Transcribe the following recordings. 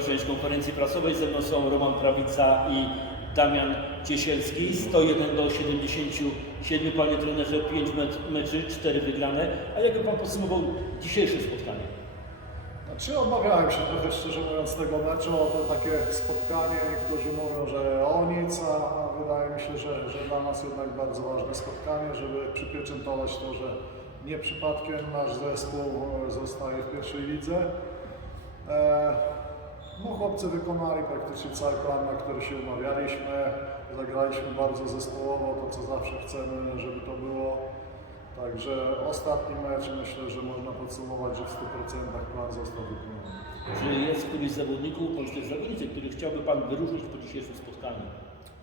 Część konferencji prasowej. Ze mną są Roman Prawica i Damian Ciesielski. 101 do 77. Panie trenerze, 5 meczy, 4 wygrane. A jakby Pan podsumował dzisiejsze spotkanie? Znaczy obawiałem się trochę szczerze mówiąc tego meczu, to takie spotkanie, niektórzy mówią, że o nic, a a wydaje mi się, że, że dla nas jednak bardzo ważne spotkanie, żeby przypieczętować to, że nie przypadkiem nasz zespół e, zostaje w pierwszej lidze. E, no chłopcy wykonali praktycznie cały plan, na który się umawialiśmy, zagraliśmy bardzo zespołowo, to co zawsze chcemy, żeby to było. Także ostatni mecz myślę, że można podsumować, że w 100% plan został wykonany. Czy jest któryś z zawodników, bądź też zawodnicy, których chciałby Pan wyróżnić po dzisiejszym spotkaniu?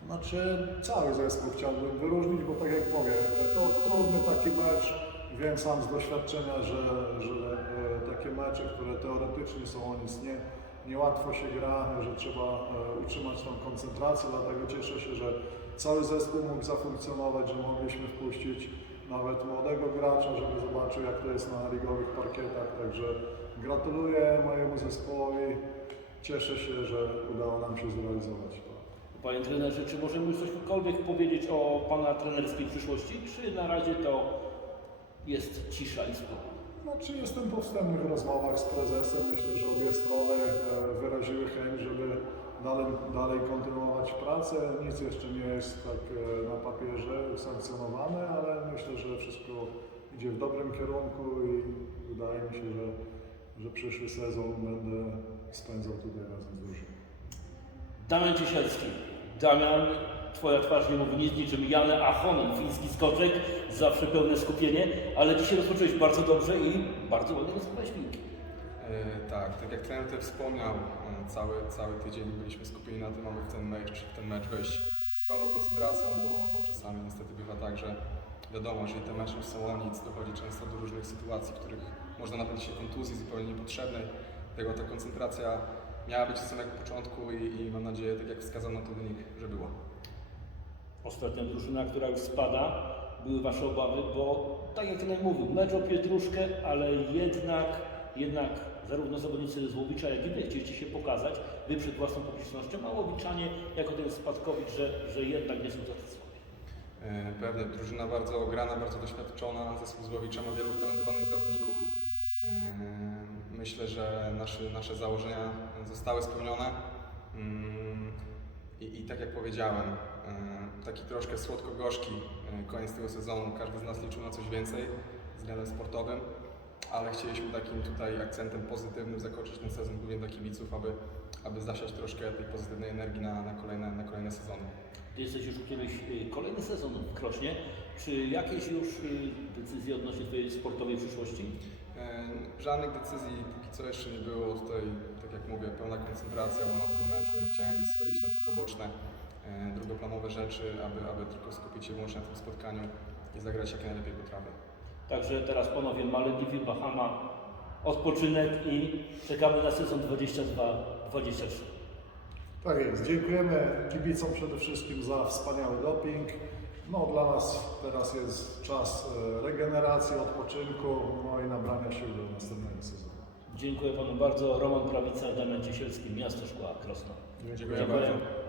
Znaczy cały zespół chciałbym wyróżnić, bo tak jak mówię, to trudny taki mecz. Wiem sam z doświadczenia, że, że e, takie mecze, które teoretycznie są o nic nie, niełatwo się gra, że trzeba e, utrzymać tą koncentrację, dlatego cieszę się, że cały zespół mógł zafunkcjonować, że mogliśmy wpuścić nawet młodego gracza, żeby zobaczył jak to jest na ligowych parkietach, także gratuluję mojemu zespołowi, cieszę się, że udało nam się zrealizować to. Panie trenerze, czy możemy już cośkolwiek powiedzieć o Pana trenerskiej przyszłości, czy na razie to jest cisza i spokój? Znaczy jestem po wstępnych rozmowach z prezesem. Myślę, że obie strony e, wyraziły chęć, żeby dalej, dalej kontynuować pracę. Nic jeszcze nie jest tak e, na papierze usankcjonowane, ale myślę, że wszystko idzie w dobrym kierunku i wydaje mi się, że, że przyszły sezon będę spędzał tutaj razem z drużyną. Damian Ciesielski. Damian, Twoja twarz nie mówi nic niczym Janę Ahonen, fiński skoczek, zawsze pełne skupienie, ale dzisiaj rozpocząłeś bardzo dobrze i bardzo ładnie rozpocząłeś piłki. E, Tak, tak jak trener wspomniał, e, cały, cały tydzień byliśmy skupieni na tym, aby w ten mecz, w ten mecz wejść z pełną koncentracją, bo, bo czasami niestety bywa tak, że wiadomo, jeżeli te mecze są o nic, dochodzi często do różnych sytuacji, w których można nabrać się kontuzji zupełnie niepotrzebnej. Dlatego ta koncentracja miała być od samego początku i, i mam nadzieję, tak jak wskazał na to wynik, że była. Ostatnia drużyna, która już spada, były Wasze obawy, bo tak jak trener mówił, mecz o pietruszkę, ale jednak, jednak zarówno zawodnicy Złowicza, jak i Wy chcieliście się pokazać, Wy przed własną publicznością, a Łowiczanie jako ten spadkowicz, że, że jednak nie są. E, Pewnie drużyna bardzo ograna, bardzo doświadczona, zespół Złowicza ma wielu talentowanych zawodników. E, Myślę, że nasze, nasze założenia zostały spełnione. I, I tak jak powiedziałem, e, taki troszkę słodko-gorzki e, koniec tego sezonu. Każdy z nas liczył na coś więcej względem sportowym, ale chcieliśmy takim tutaj akcentem pozytywnym zakończyć ten sezon głównie dla kibiców, aby, aby zasiać troszkę tej pozytywnej energii na, na, kolejne, na kolejne sezony. Ty jesteś już kiedyś y, kolejny sezon w Krośnie. Czy jakieś już y, decyzje odnośnie Twojej sportowej przyszłości? E, Żadnych decyzji póki co jeszcze nie było. Tutaj, tak jak mówię, pełna koncentracja była na tym meczu. Nie chciałem gdzieś schodzić na te poboczne, e, drugoplanowe rzeczy, aby, aby tylko skupić się wyłącznie na tym spotkaniu i zagrać jak najlepiej potrafię. Także teraz panowie Malediwy, Bahama, odpoczynek i czekamy na sezon 22-23. Tak jest. Dziękujemy kibicom przede wszystkim za wspaniały doping. No, dla nas teraz jest czas e, regeneracji, odpoczynku, no i nabrania sił do następnego sezonu. Dziękuję panu bardzo. Roman Prawica, Damian Ciesielski, Miasto Szkła, Krosno. Dziękuję bardzo.